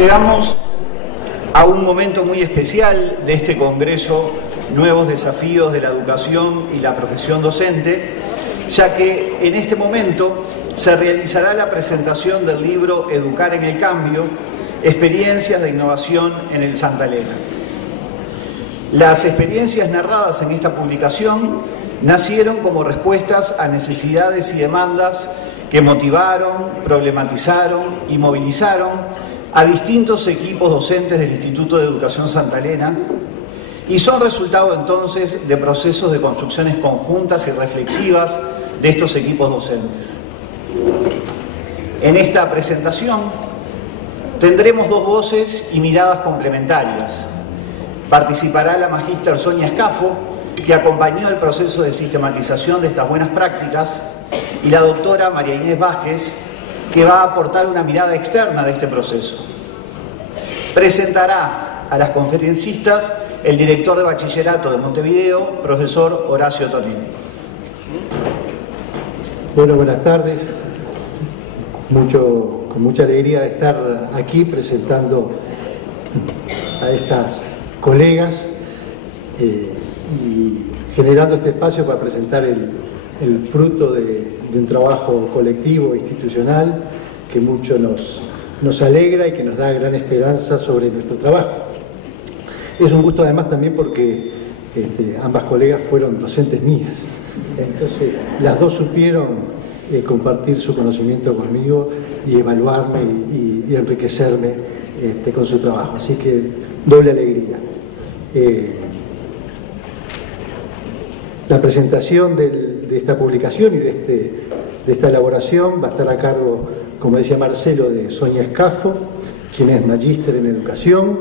Llegamos a un momento muy especial de este Congreso, Nuevos Desafíos de la Educación y la Profesión Docente, ya que en este momento se realizará la presentación del libro Educar en el Cambio, Experiencias de Innovación en el Santa Elena. Las experiencias narradas en esta publicación nacieron como respuestas a necesidades y demandas que motivaron, problematizaron y movilizaron a distintos equipos docentes del Instituto de Educación Santa Elena y son resultado entonces de procesos de construcciones conjuntas y reflexivas de estos equipos docentes. En esta presentación tendremos dos voces y miradas complementarias. Participará la magíster Sonia Escafo, que acompañó el proceso de sistematización de estas buenas prácticas, y la doctora María Inés Vázquez, que va a aportar una mirada externa de este proceso. Presentará a las conferencistas el director de Bachillerato de Montevideo, profesor Horacio Tonelli. Bueno, buenas tardes. Con mucha alegría de estar aquí presentando a estas colegas y generando este espacio para presentar el fruto de un trabajo colectivo, institucional, que mucho nos alegra y que nos da gran esperanza sobre nuestro trabajo. Es un gusto además también porque ambas colegas fueron docentes mías, entonces las dos supieron compartir su conocimiento conmigo y evaluarme y enriquecerme con su trabajo, así que doble alegría. La presentación de esta publicación y de esta elaboración va a estar a cargo, como decía Marcelo, de Sonia Escafo, quien es magíster en educación,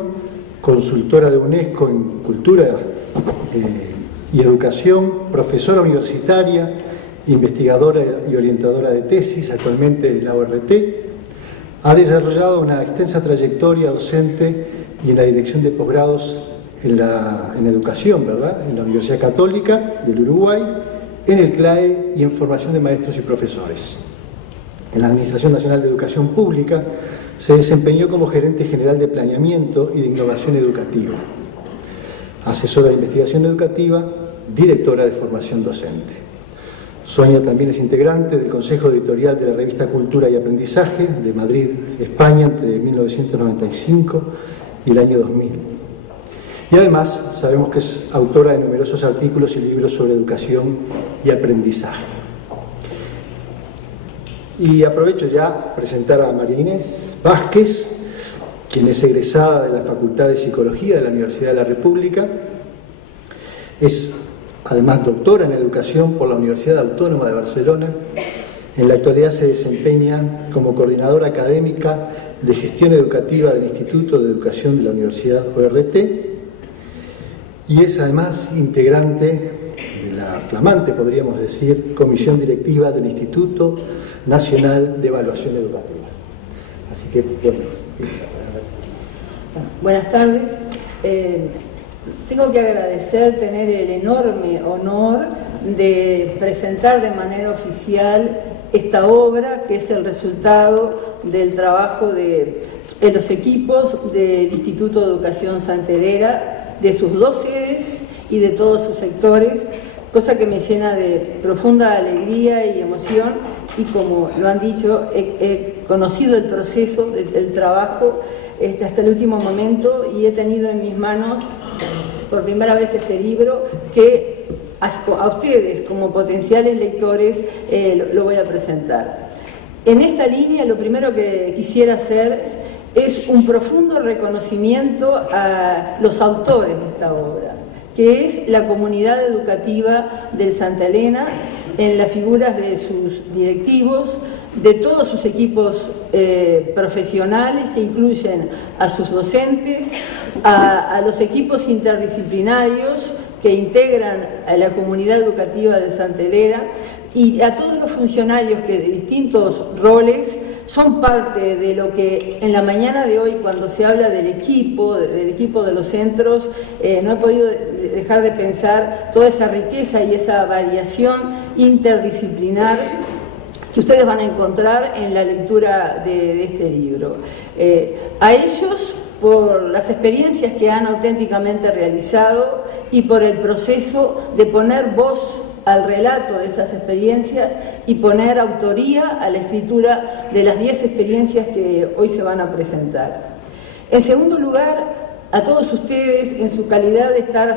consultora de UNESCO en cultura y educación, profesora universitaria, investigadora y orientadora de tesis, actualmente en la ORT. Ha desarrollado una extensa trayectoria docente y en la dirección de posgrados en educación, ¿verdad?, en la Universidad Católica del Uruguay, en el CLAE y en formación de maestros y profesores. En la Administración Nacional de Educación Pública se desempeñó como gerente general de planeamiento y de innovación educativa, asesora de investigación educativa, directora de formación docente. Sonia también es integrante del Consejo Editorial de la revista Cultura y Aprendizaje de Madrid, España, entre 1995 y el año 2000. Y además sabemos que es autora de numerosos artículos y libros sobre educación y aprendizaje. Y aprovecho ya para presentar a María Inés Vázquez, quien es egresada de la Facultad de Psicología de la Universidad de la República. Es además doctora en educación por la Universidad Autónoma de Barcelona. En la actualidad se desempeña como coordinadora académica de gestión educativa del Instituto de Educación de la Universidad ORT y es además integrante de la flamante, podríamos decir, comisión directiva del Instituto Nacional de Evaluación Educativa. Así que, bueno. Buenas tardes. Tengo que agradecer tener el enorme honor de presentar de manera oficial esta obra, que es el resultado del trabajo de los equipos del Instituto de Educación Santa Elena, de sus dos sedes y de todos sus sectores, cosa que me llena de profunda alegría y emoción, y como lo han dicho, he conocido el proceso del trabajo hasta el último momento y he tenido en mis manos por primera vez este libro que a ustedes como potenciales lectores lo voy a presentar. En esta línea lo primero que quisiera hacer es un profundo reconocimiento a los autores de esta obra, que es la comunidad educativa del Santa Elena, en las figuras de sus directivos, de todos sus equipos profesionales, que incluyen a sus docentes, a los equipos interdisciplinarios que integran a la comunidad educativa de Santa Elena y a todos los funcionarios que de distintos roles son parte de lo que en la mañana de hoy, cuando se habla del equipo de los centros, no he podido dejar de pensar toda esa riqueza y esa variación interdisciplinar que ustedes van a encontrar en la lectura de este libro. A ellos, por las experiencias que han auténticamente realizado y por el proceso de poner voz al relato de esas experiencias y poner autoría a la escritura de las 10 experiencias que hoy se van a presentar. En segundo lugar, a todos ustedes, en su calidad de estar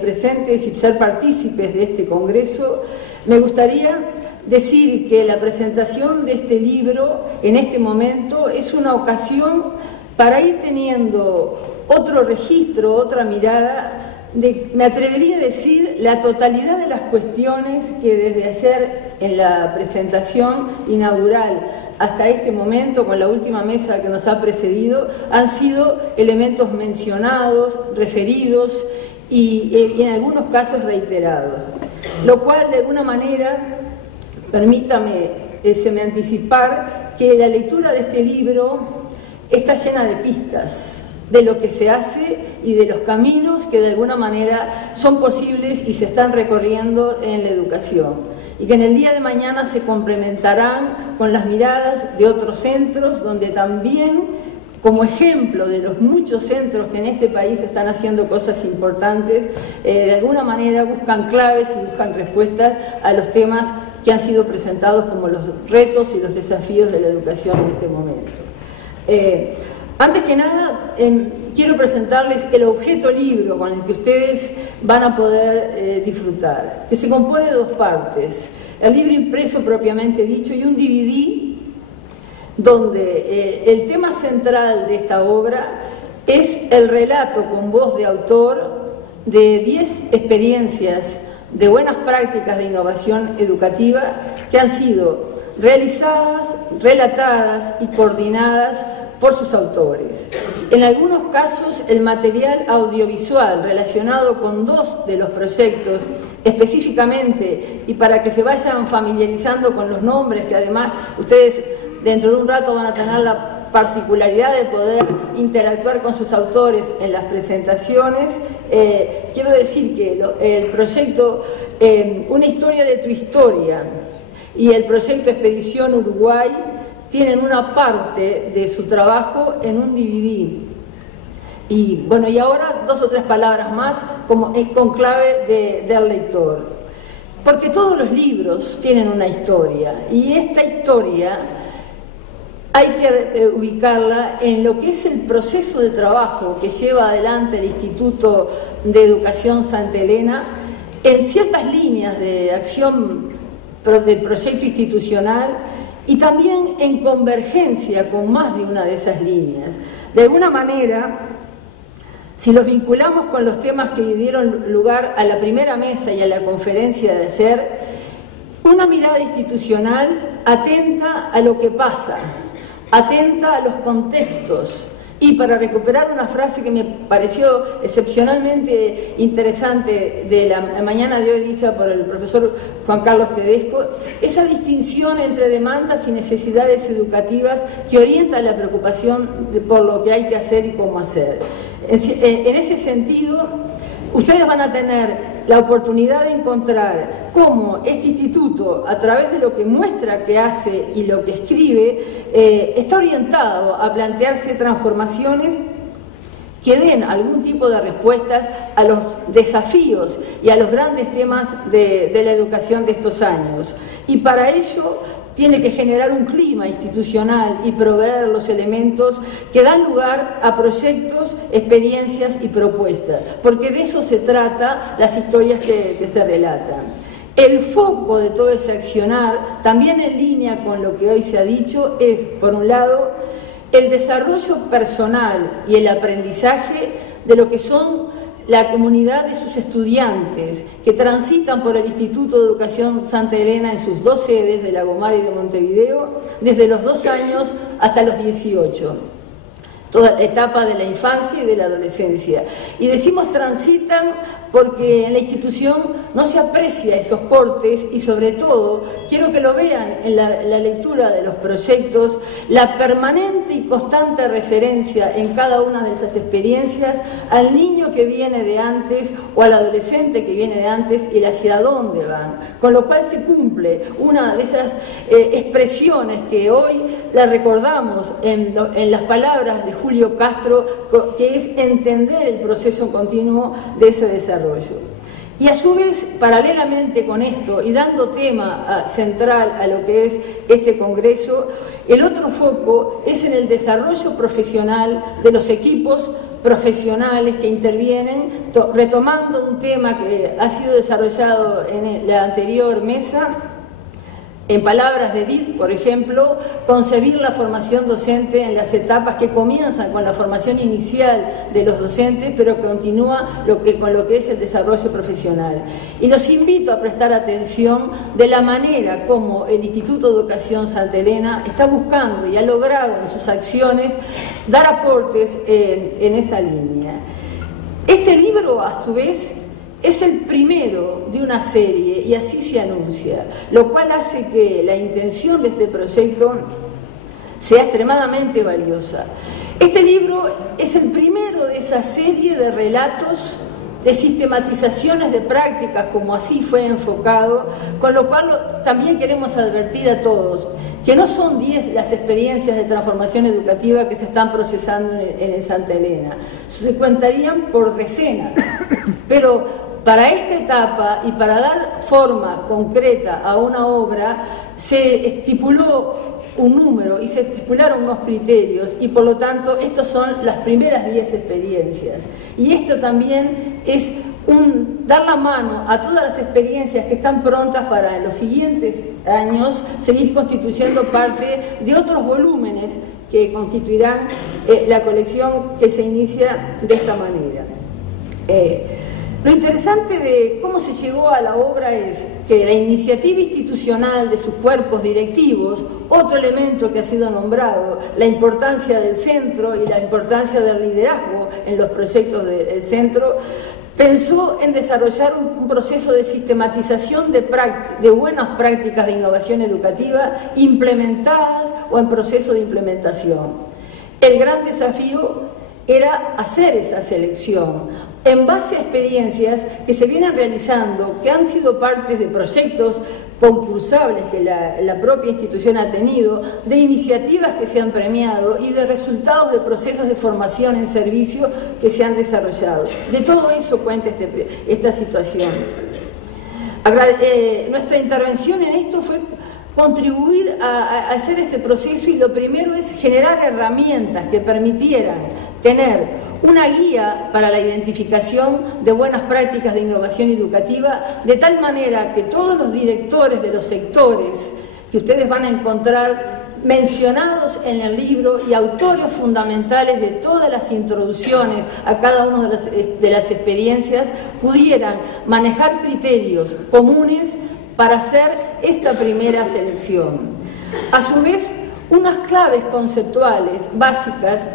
presentes y ser partícipes de este congreso, me gustaría decir que la presentación de este libro en este momento es una ocasión para ir teniendo otro registro, otra mirada de, me atrevería a decir, la totalidad de las cuestiones que desde ayer en la presentación inaugural hasta este momento, con la última mesa que nos ha precedido, han sido elementos mencionados, referidos y en algunos casos reiterados. Lo cual, de alguna manera, permítame anticipar que la lectura de este libro está llena de pistas de lo que se hace y de los caminos que de alguna manera son posibles y se están recorriendo en la educación, y que en el día de mañana se complementarán con las miradas de otros centros donde también, como ejemplo de los muchos centros que en este país están haciendo cosas importantes, de alguna manera buscan claves y buscan respuestas a los temas que han sido presentados como los retos y los desafíos de la educación en este momento. Antes que nada, quiero presentarles el objeto libro con el que ustedes van a poder disfrutar, que se compone de 2 partes: el libro impreso propiamente dicho y un DVD, donde el tema central de esta obra es el relato con voz de autor de 10 experiencias de buenas prácticas de innovación educativa que han sido realizadas, relatadas y coordinadas por sus autores. En algunos casos, el material audiovisual relacionado con 2 de los proyectos específicamente, y para que se vayan familiarizando con los nombres, que además ustedes dentro de un rato van a tener la particularidad de poder interactuar con sus autores en las presentaciones, quiero decir que el proyecto Una historia de tu historia y el proyecto Expedición Uruguay tienen una parte de su trabajo en un DVD. Y bueno, y ahora 2 o 3 palabras más con clave del lector. Porque todos los libros tienen una historia, y esta historia hay que ubicarla en lo que es el proceso de trabajo que lleva adelante el Instituto de Educación Santa Elena en ciertas líneas de acción del proyecto institucional, y también en convergencia con más de una de esas líneas. De alguna manera, si los vinculamos con los temas que dieron lugar a la primera mesa y a la conferencia de ayer, una mirada institucional atenta a lo que pasa, atenta a los contextos. Y para recuperar una frase que me pareció excepcionalmente interesante de la mañana de hoy dicha por el profesor Juan Carlos Tedesco, esa distinción entre demandas y necesidades educativas que orienta la preocupación por lo que hay que hacer y cómo hacer. En ese sentido, ustedes van a tener la oportunidad de encontrar cómo este instituto, a través de lo que muestra que hace y lo que escribe, está orientado a plantearse transformaciones que den algún tipo de respuestas a los desafíos y a los grandes temas de la educación de estos años. Y para ello tiene que generar un clima institucional y proveer los elementos que dan lugar a proyectos, experiencias y propuestas, porque de eso se trata las historias que se relatan. El foco de todo ese accionar, también en línea con lo que hoy se ha dicho, es, por un lado, el desarrollo personal y el aprendizaje de lo que son la comunidad de sus estudiantes que transitan por el Instituto de Educación Santa Elena en sus 2 sedes de Lagomar y de Montevideo, desde los 2 años hasta los 18, toda la etapa de la infancia y de la adolescencia. Y decimos transitan porque en la institución no se aprecia esos cortes y sobre todo, quiero que lo vean en la lectura de los proyectos, la permanente y constante referencia en cada una de esas experiencias al niño que viene de antes o al adolescente que viene de antes y hacia dónde van, con lo cual se cumple una de esas expresiones que hoy la recordamos en las palabras de Julio Castro, que es entender el proceso continuo de ese desarrollo. Y a su vez, paralelamente con esto y dando tema central a lo que es este congreso, el otro foco es en el desarrollo profesional de los equipos profesionales que intervienen, retomando un tema que ha sido desarrollado en la anterior mesa. En palabras de Edith, por ejemplo, concebir la formación docente en las etapas que comienzan con la formación inicial de los docentes, pero que continúa con lo que es el desarrollo profesional. Y los invito a prestar atención de la manera como el Instituto de Educación Santa Elena está buscando y ha logrado en sus acciones dar aportes en esa línea. Este libro, a su vez, es el primero de una serie y así se anuncia, lo cual hace que la intención de este proyecto sea extremadamente valiosa. Este libro es el primero de esa serie de relatos, de sistematizaciones de prácticas, como así fue enfocado, con lo cual también queremos advertir a todos que no son 10 las experiencias de transformación educativa que se están procesando en Santa Elena, se contarían por decenas, pero para esta etapa y para dar forma concreta a una obra se estipuló un número y se estipularon unos criterios y por lo tanto estos son las primeras 10 experiencias y esto también es dar la mano a todas las experiencias que están prontas para en los siguientes años seguir constituyendo parte de otros volúmenes que constituirán la colección que se inicia de esta manera. Lo interesante de cómo se llegó a la obra es que la iniciativa institucional de sus cuerpos directivos, otro elemento que ha sido nombrado, la importancia del centro y la importancia del liderazgo en los proyectos del centro, pensó en desarrollar un proceso de sistematización de buenas prácticas de innovación educativa implementadas o en proceso de implementación. El gran desafío era hacer esa selección en base a experiencias que se vienen realizando, que han sido parte de proyectos concursables que la propia institución ha tenido, de iniciativas que se han premiado y de resultados de procesos de formación en servicio que se han desarrollado. De todo eso cuenta esta situación. Nuestra intervención en esto fue contribuir a hacer ese proceso y lo primero es generar herramientas que permitieran tener una guía para la identificación de buenas prácticas de innovación educativa, de tal manera que todos los directores de los sectores que ustedes van a encontrar mencionados en el libro y autores fundamentales de todas las introducciones a cada una de las experiencias pudieran manejar criterios comunes para hacer esta primera selección. A su vez, unas claves conceptuales básicas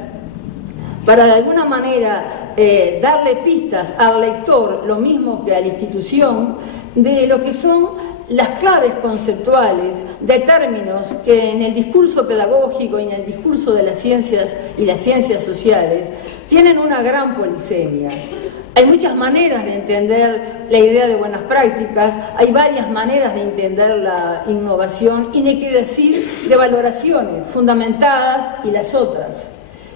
para de alguna manera darle pistas al lector, lo mismo que a la institución, de lo que son las claves conceptuales de términos que en el discurso pedagógico y en el discurso de las ciencias y las ciencias sociales tienen una gran polisemia. Hay muchas maneras de entender la idea de buenas prácticas, hay varias maneras de entender la innovación y ni qué decir de valoraciones fundamentadas y las otras.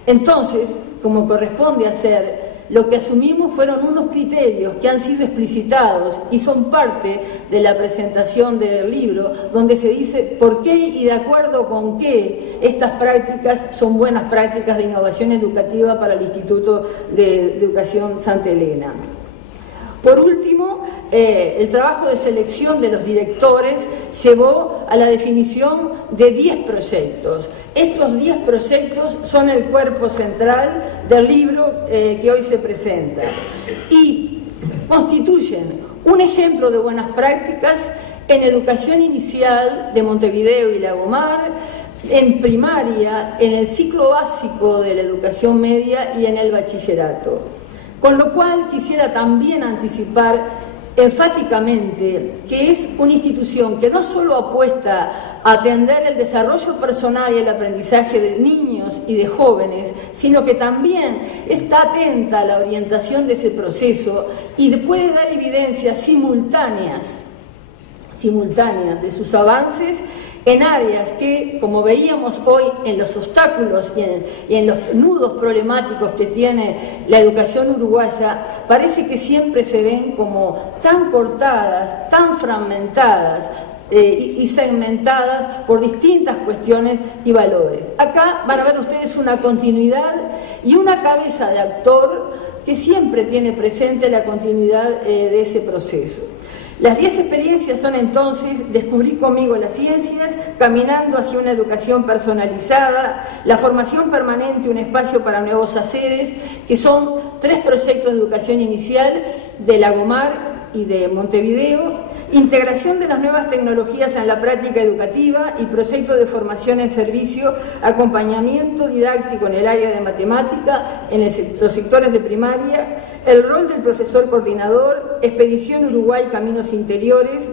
Entonces, como corresponde hacer, lo que asumimos fueron unos criterios que han sido explicitados y son parte de la presentación del libro, donde se dice por qué y de acuerdo con qué estas prácticas son buenas prácticas de innovación educativa para el Instituto de Educación Santa Elena. Por último, el trabajo de selección de los directores llevó a la definición de 10 proyectos. Estos 10 proyectos son el cuerpo central del libro que hoy se presenta y constituyen un ejemplo de buenas prácticas en educación inicial de Montevideo y Lagomar, en primaria, en el ciclo básico de la educación media y en el bachillerato. Con lo cual quisiera también anticipar enfáticamente que es una institución que no solo apuesta a atender el desarrollo personal y el aprendizaje de niños y de jóvenes, sino que también está atenta a la orientación de ese proceso y puede dar evidencias simultáneas de sus avances en áreas que, como veíamos hoy en los obstáculos y en los nudos problemáticos que tiene la educación uruguaya, parece que siempre se ven como tan cortadas, tan fragmentadas y segmentadas por distintas cuestiones y valores. Acá van a ver ustedes una continuidad y una cabeza de actor que siempre tiene presente la continuidad de ese proceso. Las 10 experiencias son entonces: descubrí conmigo las ciencias, caminando hacia una educación personalizada, la formación permanente, un espacio para nuevos haceres, que son 3 proyectos de educación inicial de Lagomar y de Montevideo, integración de las nuevas tecnologías en la práctica educativa y proyectos de formación en servicio, acompañamiento didáctico en el área de matemática, en los sectores de primaria, el rol del profesor coordinador, expedición Uruguay Caminos Interiores,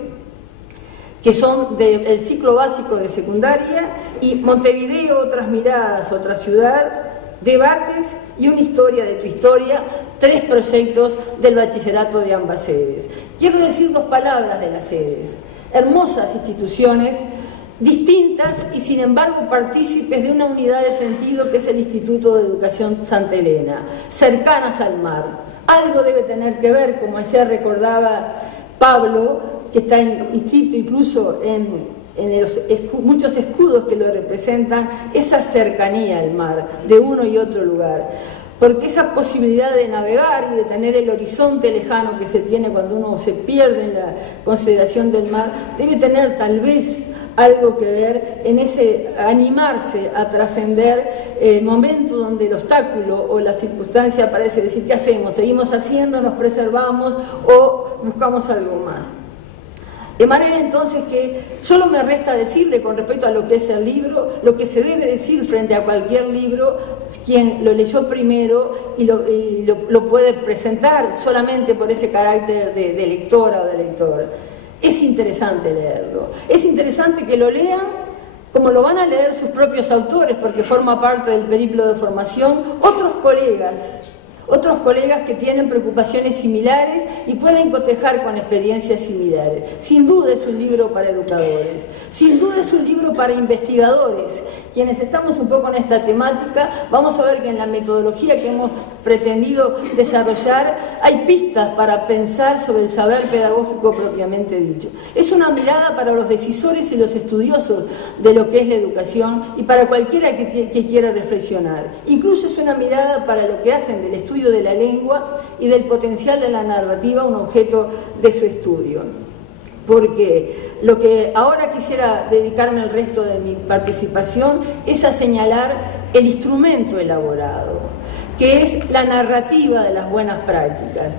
que son del ciclo básico de secundaria, y Montevideo, otras miradas, otra ciudad, debates y una historia de tu historia, 3 proyectos del bachillerato de ambas sedes. Quiero decir 2 palabras de las sedes: hermosas instituciones, distintas y sin embargo partícipes de una unidad de sentido que es el Instituto de Educación Santa Elena, cercanas al mar. Algo debe tener que ver, como ayer recordaba Pablo, que está inscrito incluso en muchos escudos que lo representan, esa cercanía al mar de uno y otro lugar, porque esa posibilidad de navegar y de tener el horizonte lejano que se tiene cuando uno se pierde en la consideración del mar, debe tener tal vez algo que ver en ese animarse a trascender el momento donde el obstáculo o la circunstancia parece decir: ¿qué hacemos? ¿Seguimos haciendo? ¿Nos preservamos? ¿O buscamos algo más? De manera entonces que solo me resta decirle, con respecto a lo que es el libro, lo que se debe decir frente a cualquier libro, quien lo leyó primero y lo puede presentar solamente por ese carácter de lectora o de lector. Es interesante leerlo, es interesante que lo lean como lo van a leer sus propios autores, porque forma parte del periplo de formación, otros colegas que tienen preocupaciones similares y pueden cotejar con experiencias similares. Sin duda es un libro para educadores, sin duda es un libro para investigadores. Quienes estamos un poco en esta temática, vamos a ver que en la metodología que hemos pretendido desarrollar hay pistas para pensar sobre el saber pedagógico propiamente dicho. Es una mirada para los decisores y los estudiosos de lo que es la educación y para cualquiera que quiera reflexionar. Incluso es una mirada para lo que hacen del estudio de la lengua y del potencial de la narrativa un objeto de su estudio. Porque lo que ahora quisiera dedicarme el resto de mi participación es a señalar el instrumento elaborado, que es la narrativa de las buenas prácticas.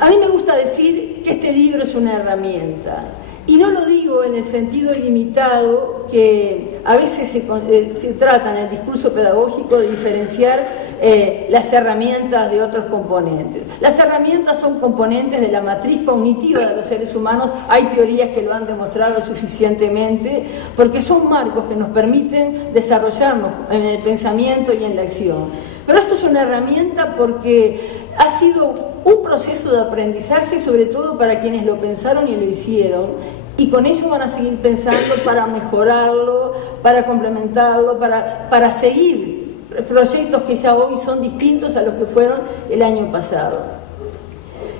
A mí me gusta decir que este libro es una herramienta, y no lo digo en el sentido limitado que a veces se trata en el discurso pedagógico de diferenciar las herramientas de otros componentes. Las herramientas son componentes de la matriz cognitiva de los seres humanos. Hay teorías que lo han demostrado suficientemente, porque son marcos que nos permiten desarrollarnos en el pensamiento y en la acción. Pero esto es una herramienta porque ha sido un proceso de aprendizaje, sobre todo para quienes lo pensaron y lo hicieron, y con ello van a seguir pensando para mejorarlo, para complementarlo, para seguir proyectos que ya hoy son distintos a los que fueron el año pasado.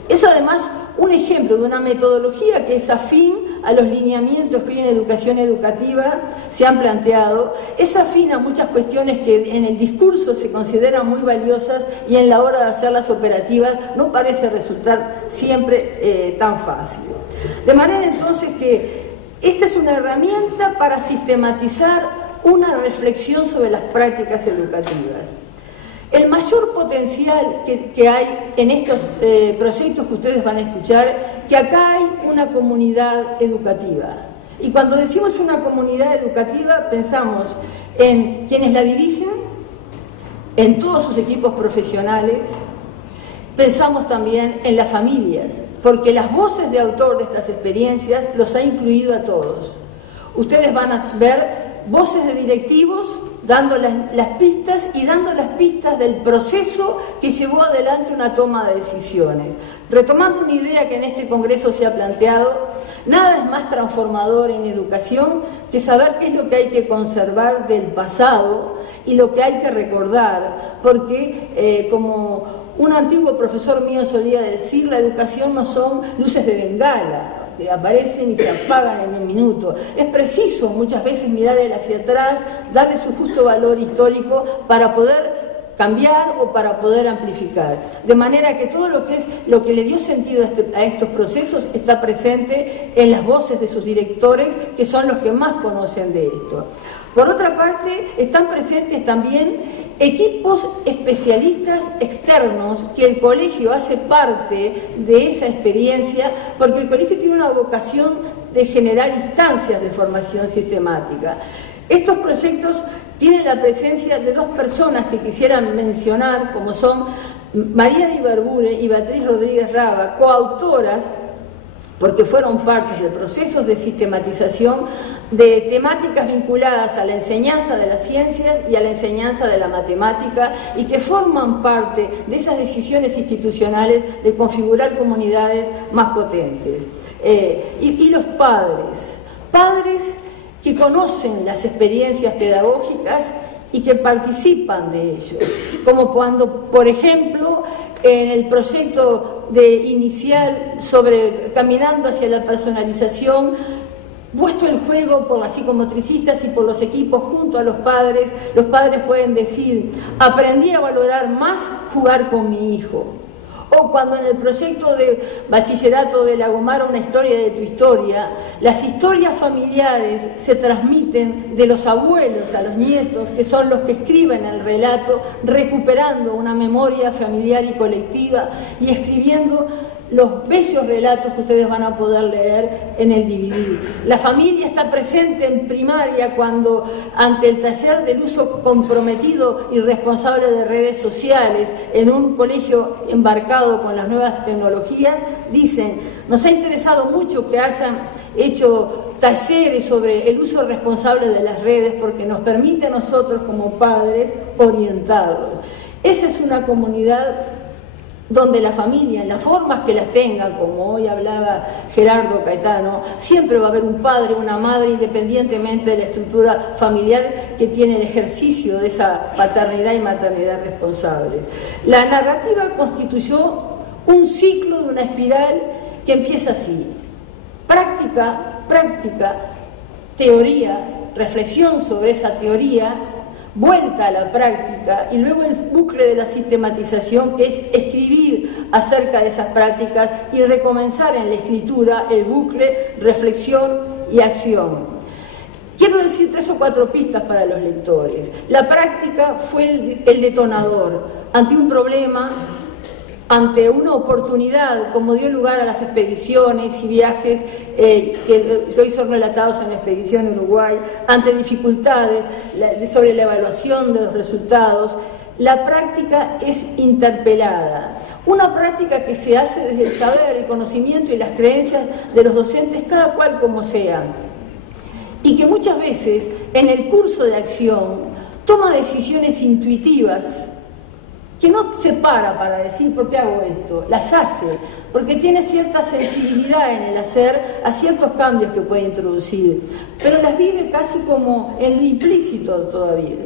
Es además un ejemplo de una metodología que es afín a los lineamientos que hoy en educación educativa se han planteado, es afín a muchas cuestiones que en el discurso se consideran muy valiosas y en la hora de hacerlas operativas no parece resultar siempre tan fácil. De manera entonces que esta es una herramienta para sistematizar una reflexión sobre las prácticas educativas. El mayor potencial que hay en estos proyectos que ustedes van a escuchar, que acá hay una comunidad educativa. Y cuando decimos una comunidad educativa, pensamos en quienes la dirigen, en todos sus equipos profesionales, pensamos también en las familias, porque las voces de autor de estas experiencias los ha incluido a todos. Ustedes van a ver voces de directivos dando las pistas y dando las pistas del proceso que llevó adelante una toma de decisiones. Retomando una idea que en este Congreso se ha planteado, nada es más transformador en educación que saber qué es lo que hay que conservar del pasado y lo que hay que recordar, porque como un antiguo profesor mío solía decir, la educación no son luces de bengala que aparecen y se apagan en un minuto. Es preciso muchas veces mirar hacia atrás, darle su justo valor histórico para poder cambiar o para poder amplificar. De manera que todo lo que le dio sentido a estos procesos está presente en las voces de sus directores, que son los que más conocen de esto. Por otra parte, están presentes también equipos especialistas externos que el colegio hace parte de esa experiencia, porque el colegio tiene una vocación de generar instancias de formación sistemática. Estos proyectos tienen la presencia de dos personas que quisieran mencionar, como son María de Ibarbure y Beatriz Rodríguez Raba, coautoras, porque fueron partes de procesos de sistematización de temáticas vinculadas a la enseñanza de las ciencias y a la enseñanza de la matemática, y que forman parte de esas decisiones institucionales de configurar comunidades más potentes. Y los padres que conocen las experiencias pedagógicas y que participan de ellos, como cuando, por ejemplo, en el proyecto inicial sobre caminando hacia la personalización, puesto en juego por las psicomotricistas y por los equipos junto a los padres pueden decir: aprendí a valorar más jugar con mi hijo. O cuando en el proyecto de bachillerato de Lagomar, una historia de tu historia, las historias familiares se transmiten de los abuelos a los nietos, que son los que escriben el relato, recuperando una memoria familiar y colectiva y escribiendo los bellos relatos que ustedes van a poder leer en el DVD. La familia está presente en primaria cuando, ante el taller del uso comprometido y responsable de redes sociales en un colegio embarcado con las nuevas tecnologías, dicen: nos ha interesado mucho que hayan hecho talleres sobre el uso responsable de las redes, porque nos permite a nosotros como padres orientarlos. Esa es una comunidad donde la familia, en las formas que las tengan, como hoy hablaba Gerardo Caetano, siempre va a haber un padre, una madre, independientemente de la estructura familiar, que tiene el ejercicio de esa paternidad y maternidad responsables. La narrativa constituyó un ciclo de una espiral que empieza así: práctica, teoría, reflexión sobre esa teoría, vuelta a la práctica, y luego el bucle de la sistematización, que es escribir acerca de esas prácticas y recomenzar en la escritura el bucle reflexión y acción. Quiero decir 3 o 4 pistas para los lectores. La práctica fue el detonador ante un problema, ante una oportunidad, como dio lugar a las expediciones y viajes que hoy son relatados en la expedición en Uruguay, ante dificultades sobre la evaluación de los resultados. La práctica es interpelada, una práctica que se hace desde el saber, el conocimiento y las creencias de los docentes, cada cual como sean, y que muchas veces en el curso de acción toma decisiones intuitivas, que no se para decir ¿por qué hago esto? Las hace, porque tiene cierta sensibilidad en el hacer a ciertos cambios que puede introducir, pero las vive casi como en lo implícito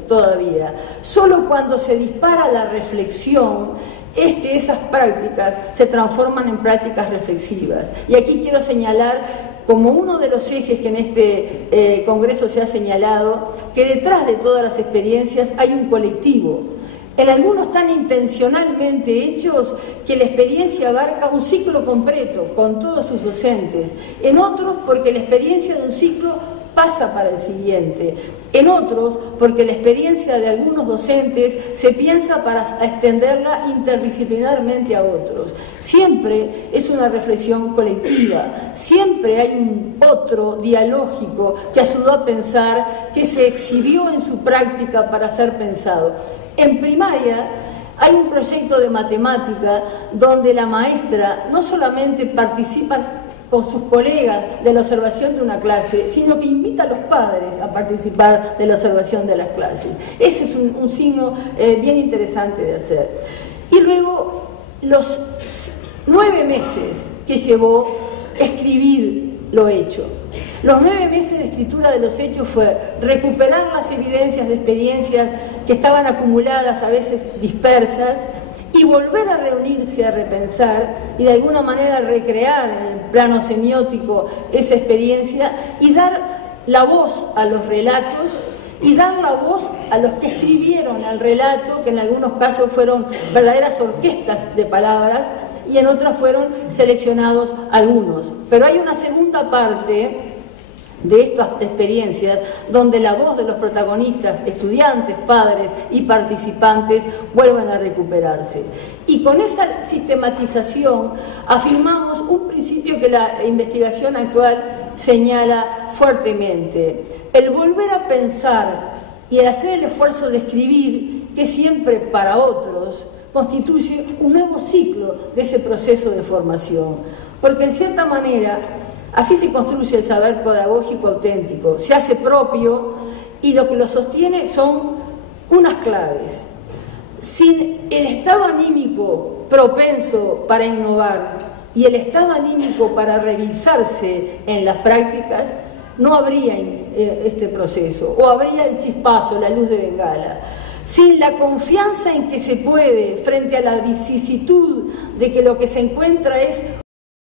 todavía. Solo cuando se dispara la reflexión es que esas prácticas se transforman en prácticas reflexivas. Y aquí quiero señalar, como uno de los ejes que en este Congreso se ha señalado, que detrás de todas las experiencias hay un colectivo. En algunos tan intencionalmente hechos que la experiencia abarca un ciclo completo con todos sus docentes. En otros porque la experiencia de un ciclo pasa para el siguiente. En otros porque la experiencia de algunos docentes se piensa para extenderla interdisciplinarmente a otros. Siempre es una reflexión colectiva, siempre hay un otro dialógico que ayudó a pensar, que se exhibió en su práctica para ser pensado. En primaria Hay un proyecto de matemática donde la maestra no solamente participa con sus colegas de la observación de una clase, sino que invita a los padres a participar de la observación de las clases. Ese es un signo bien interesante de hacer. Y luego, los 9 meses que llevó escribir lo hecho. Los 9 meses de escritura de los hechos fue recuperar las evidencias de experiencias que estaban acumuladas, a veces dispersas, y volver a reunirse, a repensar y de alguna manera recrear en el plano semiótico esa experiencia y dar la voz a los relatos y dar la voz a los que escribieron el relato, que en algunos casos fueron verdaderas orquestas de palabras y en otras fueron seleccionados algunos. Pero hay una segunda parte de estas experiencias donde la voz de los protagonistas, estudiantes, padres y participantes vuelven a recuperarse. Y con esa sistematización afirmamos un principio que la investigación actual señala fuertemente: el volver a pensar y el hacer el esfuerzo de escribir, que siempre para otros constituye un nuevo ciclo de ese proceso de formación, porque en cierta manera así se construye el saber pedagógico auténtico, se hace propio y lo que lo sostiene son unas claves. Sin el estado anímico propenso para innovar y el estado anímico para revisarse en las prácticas, no habría este proceso, o habría el chispazo, la luz de bengala. Sin la confianza en que se puede, frente a la vicisitud de que lo que se encuentra es